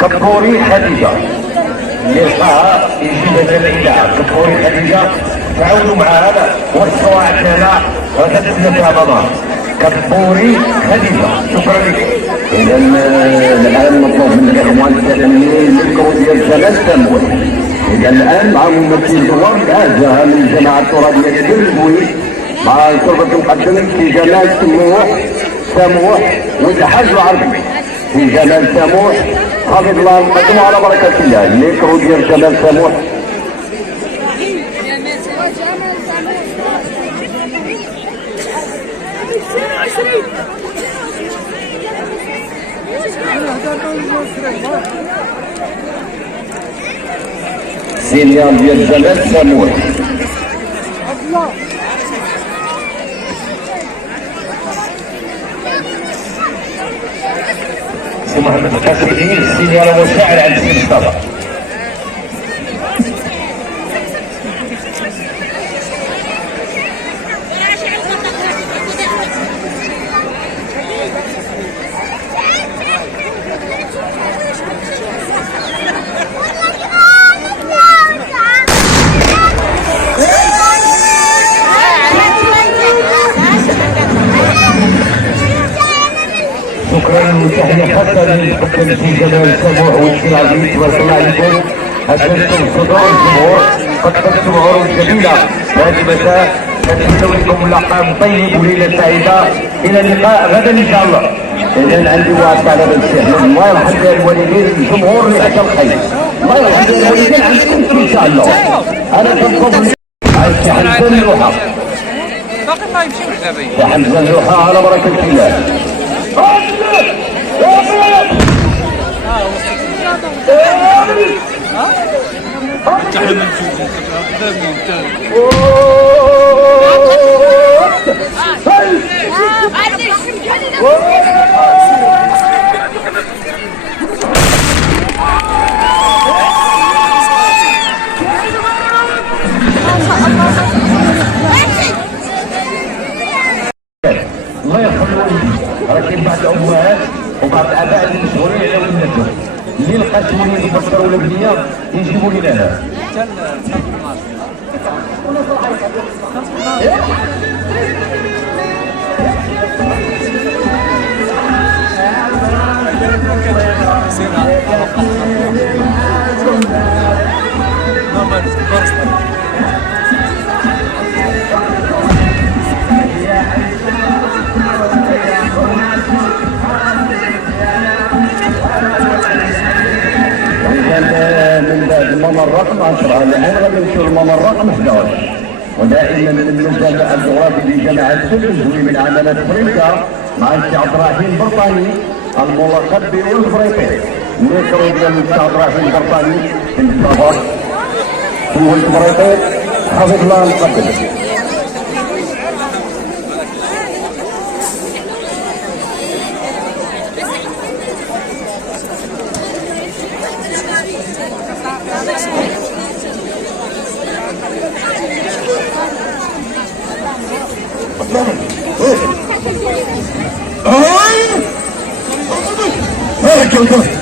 كبوري خديجه لقاء جيدة الإذاعة كبوري خديجه تعاونوا معنا وصلوا عندنا وتتبنى ماما كبوري خديجه. شكرا لك. اذا الان مطلوب من الاخوان التلاميذ يذكروا ديال جلال سموح. اذا الان مع ممثل دوار الازهر من الجماعه الترابيه ديال البويس مع شرطه المقدم في جلال سموح والحاج العربي في جلال سموح. حفظ الله المقدم على بركه الله. الميكرو ديال جلال سموح. سينيال ديال جلال سموح. سي محمد القاسم الدين سينيال وشاعر عند سي مصطفى. شكرا وتحية خاصة للحكام في جلال سموح والسي العزيز تبارك الله عليكم. أسستم صدور الجمهور قدمتم عروض جميلة هذه المساء. نتمنى لكم لقاء طيب وليلة سعيدة. إلى اللقاء غدا إن شاء الله. إذا عندي واقع على الاستحلال. الله يرحم الوالدين الجمهور لأجل الخير. الله يرحم الوالدين عندكم إن شاء الله. أنا كنتم السي حمزة اللوحة. باقي ما يمشيوش دابا. السي حمزة اللوحة على بركة الله. الله يرحم الوالدين. راكين بعض الامهات وبعض الاباء اللي مشغولين على ولادهم اللي لقات وليد يفكر ولا بنيه يجيبوا لنا هنا. من بعد الممر رقم 10 الان غادي نمشيو للممر رقم 11 ودائما من المتابعه الجغرافي لجامعه التلفزيون من عملات افريقيا مع السي عبد الرحيم البرطاني الملقب بالافريقي. الميكرو ديال السي عبد الرحيم البرطاني في السفر هو الافريقي حفظ الله المقدم. شوف